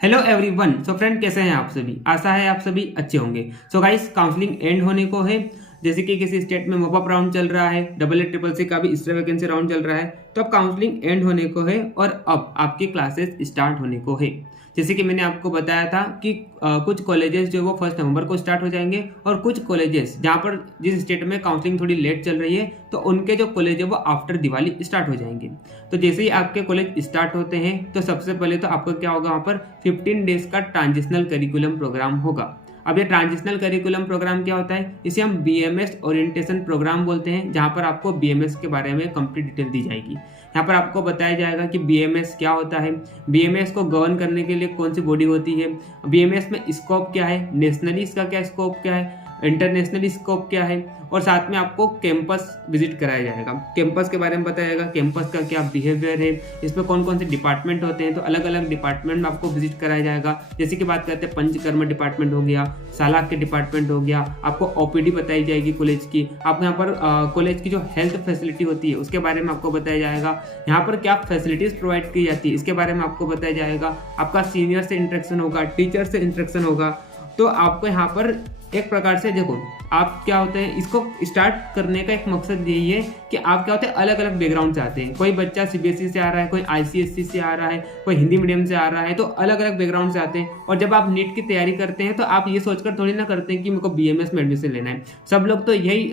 Hello everyone. So friend, कैसे हैं आप सभी? आशा है आप सभी अच्छे होंगे। सो गाइस, काउंसलिंग एंड होने को है। जैसे कि किसी स्टेट में मॉपअप राउंड चल रहा है, डबल ए ट्रिपल सी का भी एक्स्ट्रा वैकेंसी राउंड चल रहा है, तो अब काउंसलिंग एंड होने को है और अब आपकी क्लासेस स्टार्ट होने को है। जैसे कि मैंने आपको बताया था कि कुछ कॉलेजेस जो वो 1 नवंबर को स्टार्ट हो जाएंगे और कुछ कॉलेजेस जहाँ पर जिस स्टेट में काउंसलिंग थोड़ी लेट चल रही है तो उनके जो कॉलेज है वो आफ्टर दिवाली स्टार्ट हो जाएंगे। तो जैसे ही आपके कॉलेज स्टार्ट होते हैं तो सबसे पहले तो आपका क्या होगा, वहाँ पर 15 डेज का ट्रांजिशनल करिकुलम प्रोग्राम होगा। अब ये ट्रांजिशनल करिकुलम प्रोग्राम क्या होता है? इसे हम बीएमएस ओरिएंटेशन प्रोग्राम बोलते हैं, जहाँ पर आपको बीएमएस के बारे में कंप्लीट डिटेल दी जाएगी। यहाँ पर आपको बताया जाएगा कि बीएमएस क्या होता है, बीएमएस को गवर्न करने के लिए कौन सी बॉडी होती है, बीएमएस में स्कोप क्या है, नेशनली इसका क्या स्कोप क्या है, इंटरनेशनल स्कोप क्या है, और साथ में आपको कैंपस विजिट कराया जाएगा। कैंपस के बारे में बताया जाएगा, कैंपस का क्या बिहेवियर है, इसमें कौन कौन से डिपार्टमेंट होते हैं, तो अलग अलग डिपार्टमेंट में आपको विजिट कराया जाएगा। जैसे कि बात करते हैं पंचकर्म डिपार्टमेंट हो गया, सालाक के डिपार्टमेंट हो गया, आपको ओपीडी बताई जाएगी कॉलेज की। आपको यहाँ पर कॉलेज की जो हेल्थ फैसिलिटी होती है उसके बारे में आपको बताया जाएगा। यहाँ पर क्या फैसिलिटीज प्रोवाइड की जाती है इसके बारे में आपको बताया जाएगा। आपका सीनियर से इंटरेक्शन होगा, टीचर से इंटरेक्शन होगा। तो आपको यहाँ पर एक प्रकार से देखो, आप क्या होते हैं, इसको स्टार्ट करने का एक मकसद यही है कि आप क्या होते हैं, अलग अलग बैकग्राउंड से आते हैं। कोई बच्चा सीबीएसई से आ रहा है, कोई आईसीएसई से आ रहा है, कोई हिंदी मीडियम से आ रहा है, तो अलग अलग बैकग्राउंड से आते हैं। और जब आप नीट की तैयारी करते हैं तो आप ये सोचकर थोड़ी ना करते हैं कि मेरे को बीएमएस में एडमिशन लेना है। सब लोग तो यही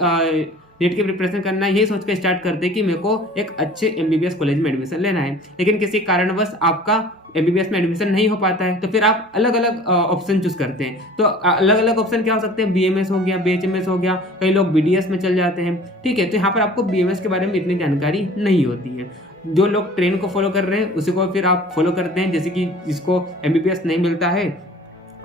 नीट की प्रिपरेशन करना है, यही सोच कर स्टार्ट करते हैं कि मेरे को एक अच्छे एमबीबीएस कॉलेज में एडमिशन लेना है। लेकिन किसी कारणवश आपका एमबीबीएस में एडमिशन नहीं हो पाता है तो फिर आप अलग अलग ऑप्शन चूज करते हैं। तो अलग अलग ऑप्शन क्या हो सकते हैं? बीएमएस हो गया, बीएचएमएस हो गया, कई लोग बीडीएस में चल जाते हैं। ठीक है, तो यहाँ पर आपको बीएमएस के बारे में इतनी जानकारी नहीं होती है। जो लोग ट्रेन को फॉलो कर रहे हैं उसी को फिर आप फॉलो करते हैं। जैसे कि जिसको एमबीबीएस नहीं मिलता है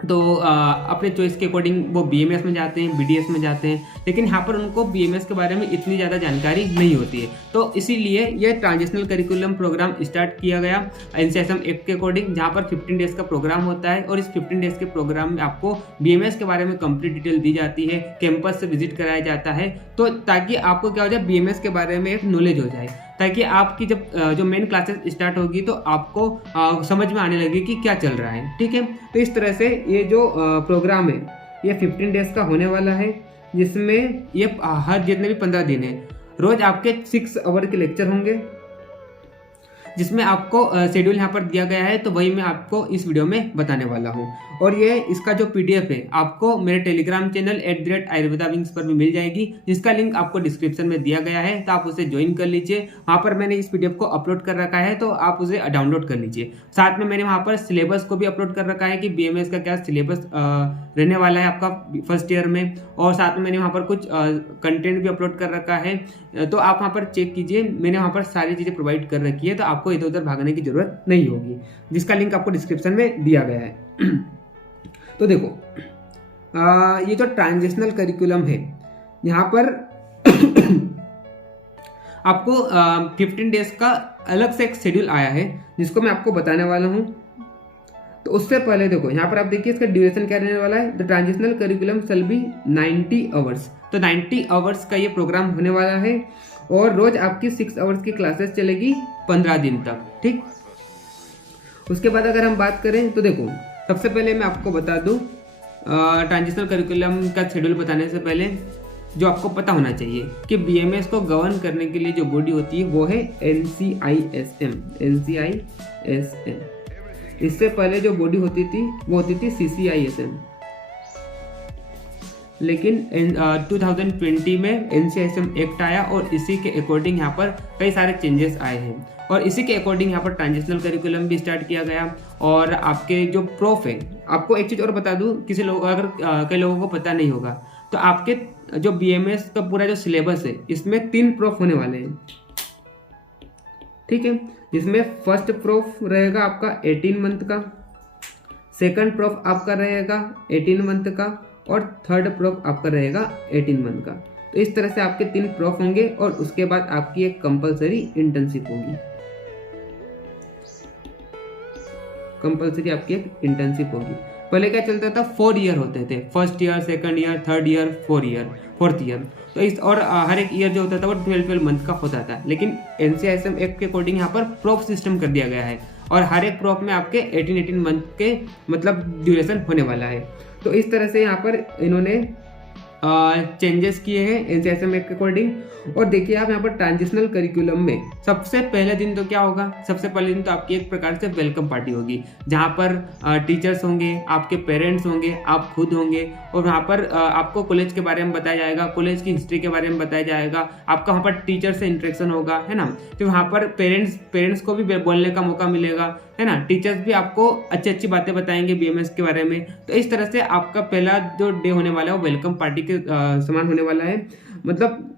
तो अपने चॉइस के अकॉर्डिंग वो बीएमएस में जाते हैं, बीडीएस में जाते हैं, लेकिन यहाँ पर उनको बीएमएस के बारे में इतनी ज़्यादा जानकारी नहीं होती है। तो इसीलिए ये ट्रांजिशनल करिकुलम प्रोग्राम स्टार्ट किया गया एनसीएसएम एक्ट के अकॉर्डिंग, जहाँ पर 15 डेज का प्रोग्राम होता है। और इस 15 डेज के प्रोग्राम में आपको बीएमएस के बारे में कंप्लीट डिटेल दी जाती है, कैंपस से विजिट कराया जाता है, तो ताकि आपको क्या हो जाए, बीएमएस के बारे में एक नॉलेज हो जाए, ताकि आपकी जब जो मेन क्लासेस स्टार्ट होगी तो आपको समझ में आने लगे कि क्या चल रहा है। ठीक है, तो इस तरह से ये जो प्रोग्राम है ये 15 डेज का होने वाला है, जिसमें ये हर जितने भी 15 दिन है रोज आपके 6 आवर के लेक्चर होंगे, जिसमें आपको शेड्यूल यहाँ पर दिया गया है, तो वही मैं आपको इस वीडियो में बताने वाला हूँ। और ये इसका जो पीडीएफ है आपको मेरे टेलीग्राम चैनल @ayurvedawings पर भी मिल जाएगी, जिसका लिंक आपको डिस्क्रिप्शन में दिया गया है, तो आप उसे ज्वाइन कर लीजिए। वहाँ पर मैंने इस पीडीएफ को अपलोड कर रखा है, तो आप उसे डाउनलोड कर लीजिए। साथ में मैंने वहाँ पर सिलेबस को भी अपलोड कर रखा है कि बीएमएस का क्या सिलेबस रहने वाला है आपका फर्स्ट ईयर में, और साथ में मैंने वहाँ पर कुछ कंटेंट भी अपलोड कर रखा है, तो आप वहाँ पर चेक कीजिए। मैंने वहाँ पर सारी चीज़ें प्रोवाइड कर रखी है, तो आपको इधर उधर भागने की जरूरत नहीं होगी, जिसका लिंक आपको डिस्क्रिप्शन में दिया गया है। तो देखो, ये जो ट्रांजिशनल करिकुलम है यहाँ पर आपको 15 डेज का अलग से एक शेड्यूल आया है, जिसको मैं आपको बताने वाला हूँ। तो उससे पहले देखो, यहाँ पर आप देखिए इसका ड्यूरेशन क्या रहने वाला है। The transitional curriculum shall be 90 hours. तो 90 आवर्स का ये प्रोग्राम होने वाला है, और रोज आपकी 6 आवर्स की क्लासेस चलेगी 15 दिन तक। ठीक, उसके बाद अगर हम बात करें तो देखो, सबसे पहले मैं आपको बता दूं, ट्रांजिशनल करिकुलम का शेड्यूल बताने से पहले जो आपको पता होना चाहिए कि बीएमएस को गवर्न करने के लिए जो बॉडी होती है वो है NCISM। इससे पहले जो बॉडी होती थी वो होती थी CCISM, लेकिन 2020 में NCISM एक्ट आया और इसी के अकॉर्डिंग यहाँ पर कई सारे चेंजेस आए हैं, और इसी के अकॉर्डिंग यहाँ पर ट्रांजिशनल करिकुलम भी स्टार्ट किया गया। और आपके जो प्रोफ है, आपको एक चीज़ और बता दूँ, किसी लोग अगर कई लोगों को पता नहीं होगा, तो आपके जो बीएमएस का पूरा जो सिलेबस है इसमें 3 प्रोफ होने वाले हैं। ठीक है, जिसमें फर्स्ट प्रोफ रहेगा आपका 18 मंथ का, सेकंड प्रोफ आपका रहेगा 18 मंथ का, और थर्ड प्रोफ आपका रहेगा 18 मंथ का। तो इस तरह से आपके 3 प्रोफ होंगे, और उसके बाद आपकी एक कंपलसरी इंटर्नशिप होगी। कंपलसरी आपकी एक इंटर्नशिप होगी। पहले क्या चलता था, 4 ईयर होते थे, first year, second year, third year, fourth year. तो इस और हर एक ईयर जो होता था वो 12 मंथ का होता था। लेकिन NCISM एक्ट के अकॉर्डिंग यहाँ पर प्रोफ सिस्टम कर दिया गया है, और हर एक प्रॉप में आपके 18 मंथ के मतलब ड्यूरेशन होने वाला है। तो इस तरह से यहाँ पर इन्होंने चेंजेस किए हैं एनसीआईएसएम के अकॉर्डिंग। और देखिए आप यहाँ पर ट्रांजिशनल करिकुलम में सबसे पहले दिन तो क्या होगा, सबसे पहले दिन तो आपकी एक प्रकार से वेलकम पार्टी होगी, जहाँ पर टीचर्स होंगे, आपके पेरेंट्स होंगे, आप खुद होंगे, और वहाँ पर आपको कॉलेज के बारे में बताया जाएगा, कॉलेज की हिस्ट्री के बारे में बताया जाएगा, आपका वहाँ पर टीचर से इंटरेक्शन होगा, है ना। तो वहाँ पर पेरेंट्स को भी बोलने का मौका मिलेगा, है ना। टीचर्स भी आपको अच्छी अच्छी बातें बताएंगे बीएमएस के बारे में। तो इस तरह से आपका पहला जो डे होने वाला है वो वेलकम पार्टी के समान होने वाला है। मतलब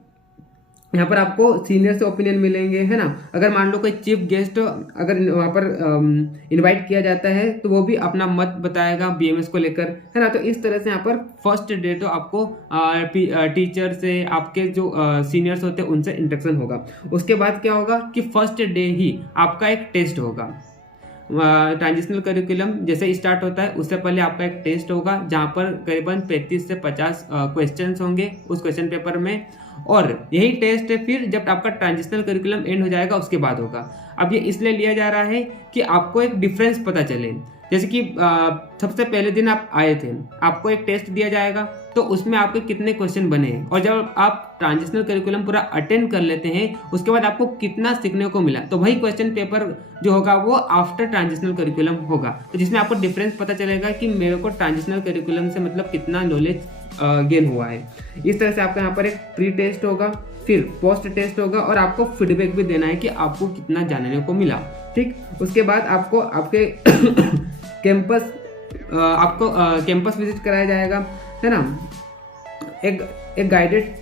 यहाँ पर आपको सीनियर से ओपिनियन मिलेंगे, है ना। अगर मान लो कोई चीफ गेस्ट अगर वहाँ पर इनवाइट किया जाता है तो वो भी अपना मत बताएगा बीएमएस को लेकर, है ना। तो इस तरह से यहाँ पर फर्स्ट डे तो आपको टीचर से, आपके जो सीनियर्स होते हैं उनसे इंटरेक्शन होगा। उसके बाद क्या होगा कि फर्स्ट डे ही आपका एक टेस्ट होगा। ट्रांजिशनल करिकुलम जैसे स्टार्ट होता है उससे पहले आपका एक टेस्ट होगा, जहाँ पर करीबन 35 से 50 क्वेश्चंस होंगे उस क्वेश्चन पेपर में। और यही टेस्ट फिर जब आपका ट्रांजिशनल करिकुलम एंड हो जाएगा उसके बाद होगा। अब ये इसलिए लिया जा रहा है कि आपको एक डिफरेंस पता चले। जैसे कि सबसे पहले दिन आप आए थे, आपको एक टेस्ट दिया जाएगा तो उसमें आपके कितने क्वेश्चन बने हैं, और जब आप ट्रांजिशनल करिकुलम पूरा अटेंड कर लेते हैं उसके बाद आपको कितना सीखने को मिला, तो वही क्वेश्चन पेपर जो होगा वो आफ्टर ट्रांजिशनल करिकुलम होगा। तो जिसमें आपको डिफरेंस पता चलेगा कि मेरे को ट्रांजिशनल करिकुलम से मतलब कितना नॉलेज गेन हुआ है। इस तरह से आपका यहाँ पर एक प्री टेस्ट होगा, फिर पोस्ट टेस्ट होगा, और आपको फीडबैक भी देना है कि आपको कितना जानने को मिला। ठीक, उसके बाद आपको आपके कैंपस विजिट कराया जाएगा, है ना। एक गाइडेड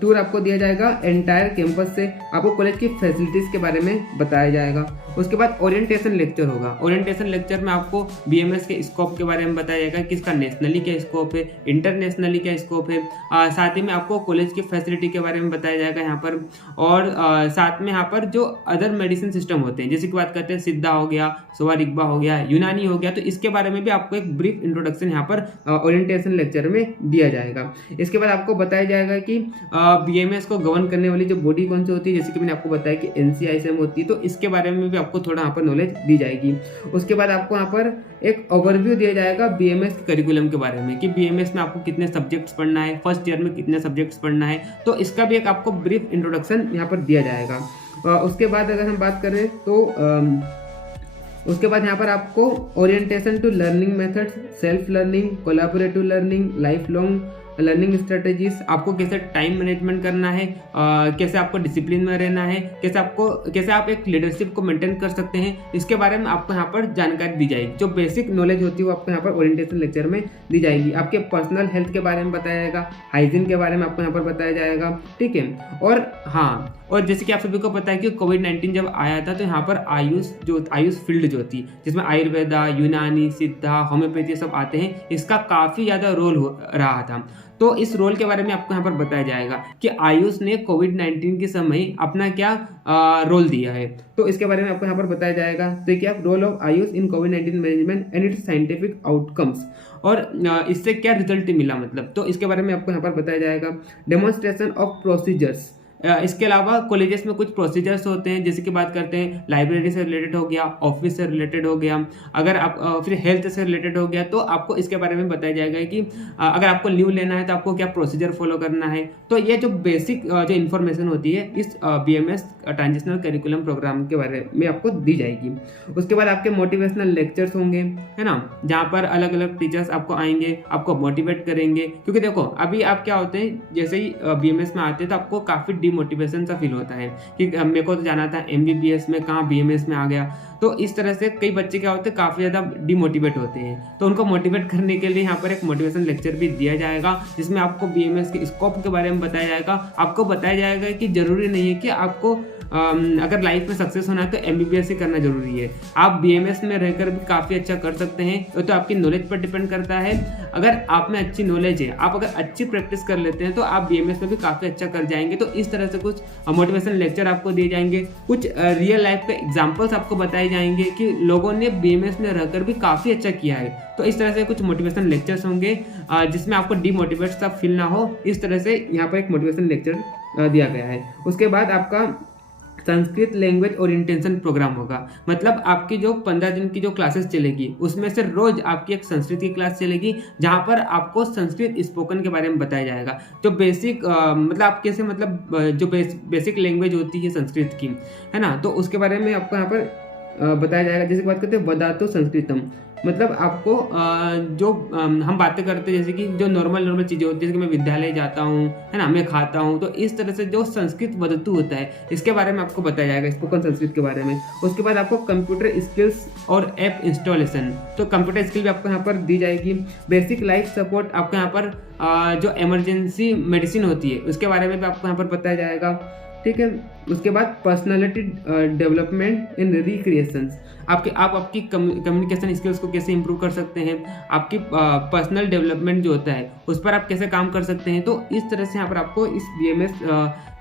टूर आपको दिया जाएगा एंटायर कैंपस से, आपको कॉलेज की फैसिलिटीज़ के बारे में बताया जाएगा। उसके बाद ओरिएंटेशन लेक्चर होगा। ओरिएंटेशन लेक्चर में आपको बीएमएस के स्कोप के बारे में बताया जाएगा कि इसका नेशनली क्या स्कोप है, इंटरनेशनली क्या स्कोप है। साथ ही में आपको कॉलेज की फैसिलिटी के बारे में बताया जाएगा यहाँ पर। और साथ में यहाँ पर जो अदर मेडिसिन सिस्टम होते हैं, जैसे कि बात करते हैं सिद्धा हो गया, सोवा रिग्पा हो गया, यूनानी हो गया, तो इसके बारे में भी आपको एक ब्रीफ इंट्रोडक्शन यहाँ पर ओरिएंटेशन लेक्चर में दिया जाएगा। इसके बाद आपको बताया जाएगा कि बीएमएस को गवर्न करने वाली जो बॉडी कौन सी होती है, जैसे कि मैंने आपको बताया कि एनसीआईएसएम होती है, तो इसके बारे में भी आपको थोड़ा यहाँ पर नॉलेज दी जाएगी। उसके बाद आपको यहाँ पर एक ओवरव्यू दिया जाएगा बीएमएस के करिकुलम के बारे में कि बीएमएस में आपको कितने सब्जेक्ट्स पढ़ना है, फर्स्ट ईयर में कितने सब्जेक्ट्स पढ़ना है, तो इसका भी एक आपको ब्रीफ इंट्रोडक्शन यहाँ पर दिया जाएगा। उसके बाद अगर हम बात करें तो उसके बाद यहाँ पर आपको orientation to learning methods, self learning, collaborative learning, life long learning strategies, आपको कैसे टाइम मैनेजमेंट करना है, कैसे आपको डिसिप्लिन में रहना है, कैसे आप एक लीडरशिप को मेंटेन कर सकते हैं, इसके बारे में आपको यहाँ पर जानकारी दी जाएगी। जो बेसिक नॉलेज होती है वो आपको यहाँ पर ओरिएंटेशन लेक्चर में दी जाएगी। आपके पर्सनल हेल्थ के बारे में बताया जाएगा, हाइजीन के बारे में आपको यहाँ पर बताया जाएगा, ठीक है। और हाँ, और जैसे कि आप सभी को पता है कि कोविड-19 जब आया था तो यहाँ पर आयुष फील्ड जो थी, जिसमें आयुर्वेदा, यूनानी, सिद्धा, होम्योपैथी सब आते हैं, इसका काफ़ी ज़्यादा रोल हो रहा था। तो इस रोल के बारे में आपको यहाँ पर बताया जाएगा कि आयुष ने कोविड-19 के समय अपना क्या रोल दिया है, तो इसके बारे में आपको यहाँ पर बताया जाएगा। देखिए आप, रोल ऑफ आयुष इन कोविड-19 management and its scientific outcomes, और इससे क्या रिजल्ट मिला, मतलब तो इसके बारे में आपको यहाँ पर बताया जाएगा। डेमोन्स्ट्रेशन ऑफ प्रोसीजर्स, इसके अलावा कॉलेजेस में कुछ प्रोसीजर्स होते हैं, जैसे कि बात करते हैं लाइब्रेरी से रिलेटेड हो गया, ऑफिस से रिलेटेड हो गया, अगर आप फिर हेल्थ से रिलेटेड हो गया, तो आपको इसके बारे में बताया जाएगा कि अगर आपको लीव लेना है तो आपको क्या प्रोसीजर फॉलो करना है। तो ये जो बेसिक जो इन्फॉर्मेशन होती है इस बीएमएस ट्रांजिशनल करिकुलम प्रोग्राम के बारे में आपको दी जाएगी। उसके बाद आपके मोटिवेशनल लेक्चर्स होंगे, है ना, जहाँ पर अलग अलग टीचर्स आपको आएंगे, आपको मोटिवेट करेंगे। क्योंकि देखो अभी आप क्या होते हैं, जैसे ही बीएमएस में आते हैं तो आपको काफ़ी मोटिवेशन सा फील होता है कि मेरे को तो जाना था एमबीबीएस में, कहाँ बीएमएस में आ गया। तो इस तरह से कई बच्चे क्या होते हैं, काफ़ी ज़्यादा डिमोटिवेट होते हैं। तो उनको मोटिवेट करने के लिए यहाँ पर एक मोटिवेशन लेक्चर भी दिया जाएगा, जिसमें आपको बीएमएस के स्कोप के बारे में बताया जाएगा। आपको बताया जाएगा कि जरूरी नहीं है कि आपको अगर लाइफ में सक्सेस होना है तो एमबीबीएस ही करना जरूरी है, आप बीएमएस में रहकर भी काफ़ी अच्छा कर सकते हैं। तो आपकी नॉलेज पर डिपेंड करता है। अगर आप में अच्छी नॉलेज है, आप अगर अच्छी प्रैक्टिस कर लेते हैं तो आप बीएमएस में भी काफ़ी अच्छा कर जाएंगे। तो इस तरह से कुछ मोटिवेशन लेक्चर आपको दिए जाएंगे, कुछ रियल लाइफ के एग्जाम्पल्स आपको बताए जाएंगे कि लोगों ने बीएमएस में रहकर भी काफ़ी अच्छा किया है। तो इस तरह से कुछ मोटिवेशन लेक्चर्स होंगे जिसमें आपको डीमोटिवेट सा फील ना हो। इस तरह से यहाँ पर एक मोटिवेशन लेक्चर दिया गया है। उसके बाद आपका संस्कृत लैंग्वेज ओरिएंटेशन प्रोग्राम होगा। मतलब आपकी जो 15 दिन की जो क्लासेस चलेगी उसमें से रोज आपकी एक संस्कृत की क्लास चलेगी, जहाँ पर आपको संस्कृत स्पोकन के बारे में बताया जाएगा। जो बेसिक मतलब आप कैसे मतलब जो बेसिक लैंग्वेज होती है संस्कृत की, है ना, तो उसके बारे में आपको यहाँ पर बताया जाएगा। जैसे बात करते हैं वदातो संस्कृतम, मतलब आपको जो हम बातें करते हैं जैसे कि जो नॉर्मल चीज़ें होती है, जैसे कि मैं विद्यालय जाता हूँ, है ना, मैं खाता हूँ, तो इस तरह से जो संस्कृत वदतु होता है इसके बारे में आपको बताया जाएगा, स्पोकन संस्कृत के बारे में। उसके बाद आपको कंप्यूटर स्किल्स और ऐप इंस्टॉलेशन, तो कंप्यूटर स्किल भी आपको यहाँ पर दी जाएगी। बेसिक लाइफ सपोर्ट आपको यहाँ पर जो इमरजेंसी मेडिसिन होती है उसके बारे में भी आपको यहाँ पर बताया जाएगा, ठीक है। उसके बाद पर्सनालिटी डेवलपमेंट इन रिक्रिएशंस, आप आपकी कम्युनिकेशन स्किल्स को कैसे इंप्रूव कर सकते हैं, आपकी पर्सनल डेवलपमेंट जो होता है उस पर आप कैसे काम कर सकते हैं। तो इस तरह से यहाँ पर आपको इस BMS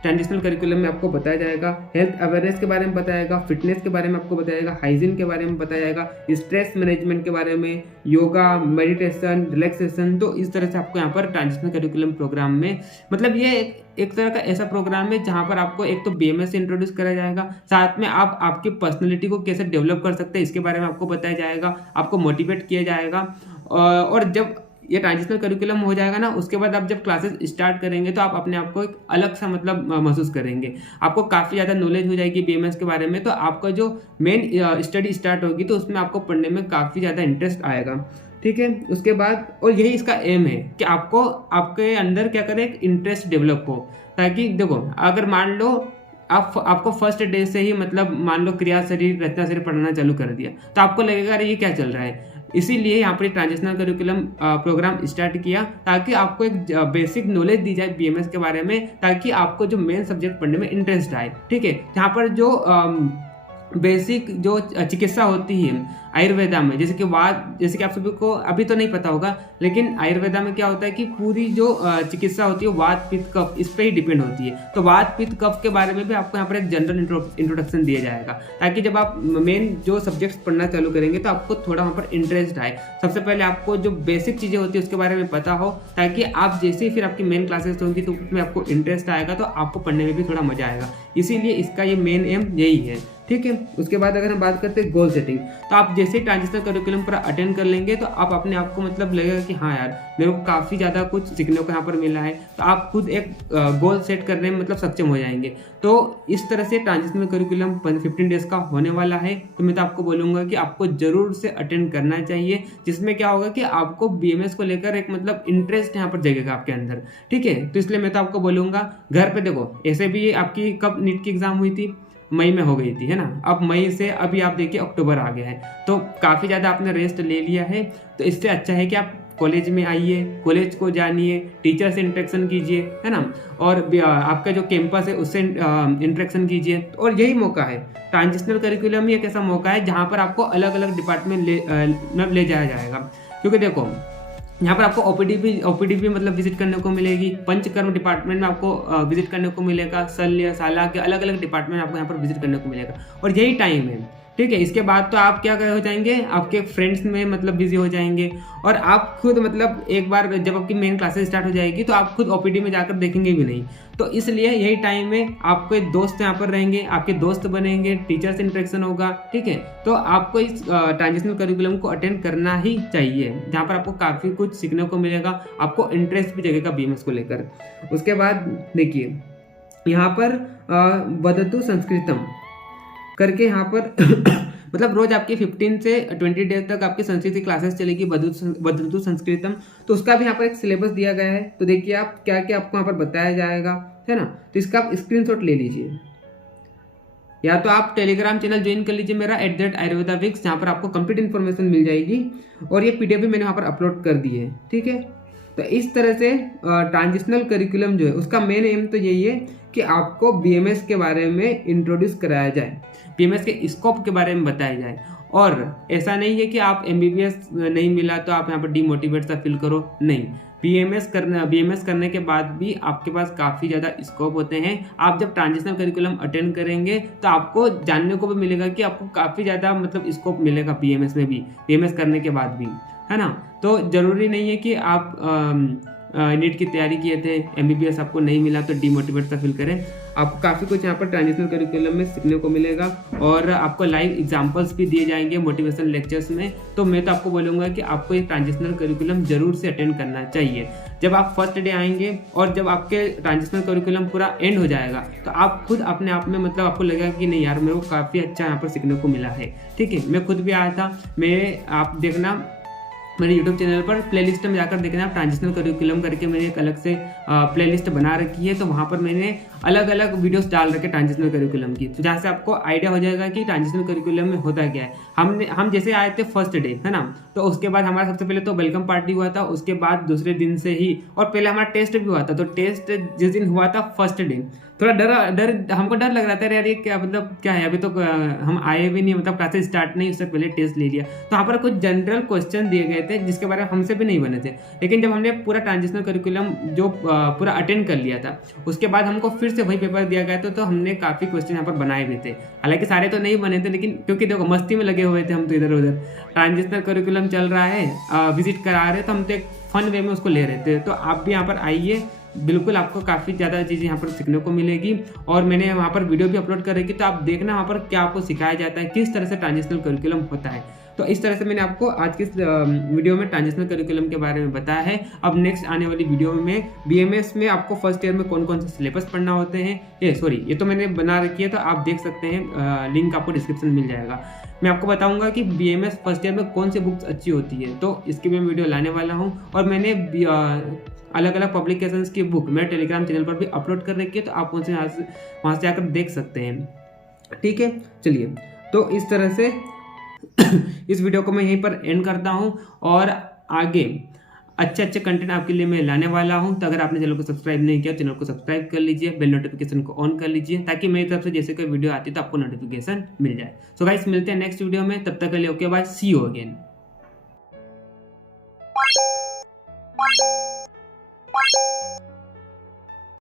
ट्रांजिशनल करिकुलम में आपको बताया जाएगा। हेल्थ अवेयरनेस के बारे में बताएगा, फिटनेस के बारे में आपको बताएगा, हाइजीन के बारे में बताया जाएगा, स्ट्रेस मैनेजमेंट के बारे में, योगा, मेडिटेशन, रिलैक्सेशन। तो इस तरह से आपको यहाँ पर ट्रांजिशनल करिकुलम प्रोग्राम में, मतलब ये एक तरह का ऐसा प्रोग्राम है जहाँ पर आपको एक तो BMS से इंट्रोड्यूस कराया जाएगा, साथ में आप आपकी पर्सनैलिटी को कैसे डेवलप कर सकते हैं इसके बारे में आपको बताया जाएगा, आपको मोटिवेट किया जाएगा। और जब ये ट्रांजिशनल करिकुलम हो जाएगा ना, उसके बाद आप जब क्लासेस स्टार्ट करेंगे तो आप अपने आप को एक अलग सा मतलब महसूस करेंगे, आपको काफ़ी ज़्यादा नॉलेज हो जाएगी BMS के बारे में। तो आपका जो मेन स्टडी स्टार्ट होगी तो उसमें आपको पढ़ने में काफ़ी ज़्यादा इंटरेस्ट आएगा, ठीक है। उसके बाद और यही इसका एम है कि आपको आपके अंदर क्या करें, एक इंटरेस्ट डेवलप हो, ताकि देखो अगर मान लो आपको फर्स्ट डे से ही मतलब मान लो क्रिया शरीर रचना शरीर पढ़ना चालू कर दिया तो आपको लगेगा अरे ये क्या चल रहा है। इसीलिए यहाँ पर ट्रांजिशनल करिकुलम प्रोग्राम स्टार्ट किया ताकि आपको एक बेसिक नॉलेज दी जाए BMS के बारे में, ताकि आपको जो मेन सब्जेक्ट पढ़ने में इंटरेस्ट आए, ठीक है। यहाँ पर जो बेसिक जो चिकित्सा होती है आयुर्वेदा में, जैसे कि आप सभी को अभी तो नहीं पता होगा, लेकिन आयुर्वेदा में क्या होता है कि पूरी जो चिकित्सा होती है वात पित्त कफ इस पे ही डिपेंड होती है। तो वात पित्त कफ के बारे में भी आपको यहाँ पर एक जनरल इंट्रोडक्शन दिया जाएगा, ताकि जब आप मेन जो सब्जेक्ट्स पढ़ना चालू करेंगे तो आपको थोड़ा वहाँ पर इंटरेस्ट आए। सबसे पहले आपको जो बेसिक चीज़ें होती है उसके बारे में पता हो, ताकि आप जैसे ही फिर आपकी मेन क्लासेस होंगी तो उसमें आपको इंटरेस्ट आएगा, तो आपको पढ़ने में भी थोड़ा मजा आएगा। इसीलिए इसका ये मेन एम यही है, ठीक है। उसके बाद अगर हम बात करते हैं गोल सेटिंग, तो आप जैसे ही ट्रांजिशनल करिकुलम पर अटेंड कर लेंगे तो आप अपने आप को मतलब लगेगा कि हाँ यार मेरे को काफ़ी ज़्यादा कुछ सीखने को यहाँ पर मिला है, तो आप खुद एक गोल सेट करने में मतलब सक्षम हो जाएंगे। तो इस तरह से ट्रांजिशनल करिकुलम 15 डेज का होने वाला है। तो मैं तो आपको बोलूँगा कि आपको ज़रूर से अटेंड करना चाहिए, जिसमें क्या होगा कि आपको BMS को लेकर एक मतलब इंटरेस्ट यहाँ पर जगेगा आपके अंदर, ठीक है। तो इसलिए मैं तो आपको बोलूँगा घर पे देखो, ऐसे भी आपकी कब नीट की एग्ज़ाम हुई थी, मई में हो गई थी, है ना। अब मई से अभी आप देखिए अक्टूबर आ गया है, तो काफ़ी ज़्यादा आपने रेस्ट ले लिया है। तो इससे अच्छा है कि आप कॉलेज में आइए, कॉलेज को जानिए, टीचर से इंटरेक्शन कीजिए, है ना, और आपका जो कैंपस है उससे इंटरेक्शन कीजिए। और यही मौका है, ट्रांजिशनल करिकुलम ही एक ऐसा मौका है जहाँ पर आपको अलग अलग डिपार्टमेंट ले जाया जाएगा। क्योंकि देखो यहाँ पर आपको ओपीडी भी मतलब विजिट करने को मिलेगी, पंचकर्म डिपार्टमेंट में आपको विजिट करने को मिलेगा, शल्य शाला के अलग अलग डिपार्टमेंट आपको यहाँ पर विजिट करने को मिलेगा। और यही टाइम है, ठीक है। इसके बाद तो आप क्या हो जाएंगे, आपके फ्रेंड्स में मतलब बिजी हो जाएंगे, और आप खुद मतलब एक बार जब आपकी मेन क्लासेस स्टार्ट हो जाएगी तो आप खुद ओपीडी में जाकर देखेंगे भी नहीं। तो इसलिए यही टाइम में आपके दोस्त यहाँ पर रहेंगे, आपके दोस्त बनेंगे, टीचर से इंटरेक्शन होगा, ठीक है। तो आपको इस ट्रांजिशनल करिकुलम को अटेंड करना ही चाहिए, जहाँ पर आपको काफ़ी कुछ सीखने को मिलेगा, आपको इंटरेस्ट भी जगेगा BMS को लेकर। उसके बाद देखिए यहाँ पर वदतु संस्कृतम करके यहाँ पर मतलब रोज आपकी 15 से 20 डेज तक आपकी संस्कृत की क्लासेस चलेगी, वदतु संस्कृतम। तो उसका भी यहाँ पर एक सिलेबस दिया गया है। तो देखिए आप क्या क्या आपको यहाँ पर बताया जाएगा, है ना। तो इसका आप स्क्रीनशॉट ले लीजिए, या तो आप टेलीग्राम चैनल ज्वाइन कर लीजिए मेरा @ayurvedaviks, जहाँ पर आपको कंप्लीट इन्फॉर्मेशन मिल जाएगी, और ये PDF भी मैंने वहाँ पर अपलोड कर दी है, ठीक है। तो इस तरह से ट्रांजिशनल करिकुलम जो है उसका मेन एम तो यही है कि आपको BMS के बारे में इंट्रोड्यूस कराया जाए, BMS के स्कोप के बारे में बताया जाए। और ऐसा नहीं है कि आप MBBS नहीं मिला तो आप यहाँ पर डिमोटिवेट सा फील करो, नहीं। BMS करने के बाद भी आपके पास काफ़ी ज़्यादा स्कोप होते हैं। आप जब ट्रांजिशनल करिकुलम अटेंड करेंगे तो आपको जानने को भी मिलेगा कि आपको काफ़ी ज़्यादा मतलब स्कोप मिलेगा BMS में भी, BMS करने के बाद भी, है ना। तो ज़रूरी नहीं है कि आप नीट की तैयारी किए थे, MBBS आपको नहीं मिला तो डीमोटिवेट सा फील करें, आपको काफ़ी कुछ यहाँ पर ट्रांजिशनल करिकुलम में सीखने को मिलेगा और आपको लाइव एग्जांपल्स भी दिए जाएंगे मोटिवेशन लेक्चर्स में। तो मैं तो आपको बोलूँगा कि आपको ये ट्रांजिशनल करिकुलम जरूर से अटेंड करना चाहिए। जब आप फर्स्ट डे आएंगे और जब आपके ट्रांजिशनल करिकुलम पूरा एंड हो जाएगा तो आप खुद अपने आप में मतलब आपको लगेगा कि नहीं यार, मेरे को काफ़ी अच्छा यहाँ पर सीखने को मिला है। ठीक है, मैं खुद भी आया था, आप देखना मेरे YouTube चैनल पर प्लेलिस्ट में जाकर देखना, ट्रांजिशनल करिकुलम करके मैंने एक अलग से प्लेलिस्ट बना रखी है। तो वहाँ पर मैंने अलग अलग वीडियोस डाल रखे ट्रांजिशनल करिकुलम की, तो जहाँ से आपको आइडिया हो जाएगा कि ट्रांजिशनल करिकुलम में होता क्या है। हम जैसे आए थे फर्स्ट डे, है ना, तो उसके बाद हमारा सबसे पहले तो वेलकम पार्टी हुआ था, उसके बाद दूसरे दिन से ही और पहले हमारा टेस्ट भी हुआ था। तो टेस्ट जिस दिन हुआ था फर्स्ट डे, थोड़ा डर हमको डर लग रहा था यार, ये क्या मतलब क्या है, अभी तो हम आए भी नहीं, मतलब क्लासेस स्टार्ट नहीं, उससे पहले टेस्ट ले लिया। तो वहाँ पर कुछ जनरल क्वेश्चन दिए गए थे जिसके बारे में हमसे भी नहीं बने थे, लेकिन जब हमने पूरा ट्रांजिशनल करिकुलम जो पूरा अटेंड कर लिया था, उसके बाद हमको फिर से वही पेपर दिया गया था। तो हमने काफ़ी क्वेश्चन यहाँ पर बनाए भी थे, हालांकि सारे तो नहीं बने थे, लेकिन क्योंकि देखो मस्ती में लगे हुए थे हम, तो इधर उधर ट्रांजिशनल करिकुलम चल रहा है, विजिट करा रहे, तो हम तो एक फन वे में उसको ले रहे थे। तो आप भी यहाँ पर आइए, बिल्कुल आपको काफ़ी ज़्यादा चीज़ें यहाँ पर सीखने को मिलेगी और मैंने वहाँ पर वीडियो भी अपलोड करेगी, तो आप देखना वहाँ पर क्या आपको सिखाया जाता है, किस तरह से ट्रांजिशनल करिकुलम होता है। तो इस तरह से मैंने आपको आज की वीडियो में ट्रांजिशनल करिकुलम के बारे में बताया है। अब नेक्स्ट आने वाली वीडियो में BMS में आपको फर्स्ट ईयर में कौन कौन से सिलेबस पढ़ना होते हैं, ये तो मैंने बना रखी है, तो आप देख सकते हैं, लिंक आपको डिस्क्रिप्शन मिल जाएगा। मैं आपको बताऊंगा कि BMS फर्स्ट ईयर में कौन सी बुक्स अच्छी होती है, तो इसकी मैं वीडियो लाने वाला हूँ। और मैंने अलग अलग पब्लिकेशंस की बुक मेरे टेलीग्राम चैनल पर भी अपलोड कर रखी है, तो आप वहाँ से जाकर देख सकते हैं। ठीक है, चलिए, तो इस तरह से इस वीडियो को मैं यहीं पर एंड करता हूँ और आगे अच्छे कंटेंट आपके लिए मैं लाने वाला हूँ। तो अगर आपने चैनल को सब्सक्राइब नहीं किया, चैनल को सब्सक्राइब कर लीजिए, बेल नोटिफिकेशन को ऑन कर लीजिए, ताकि मेरी तरफ से जैसे कोई वीडियो आती है तो आपको नोटिफिकेशन मिल जाए। सो गाइस, मिलते हैं नेक्स्ट वीडियो में, तब तक के लिए okay bye, see you again.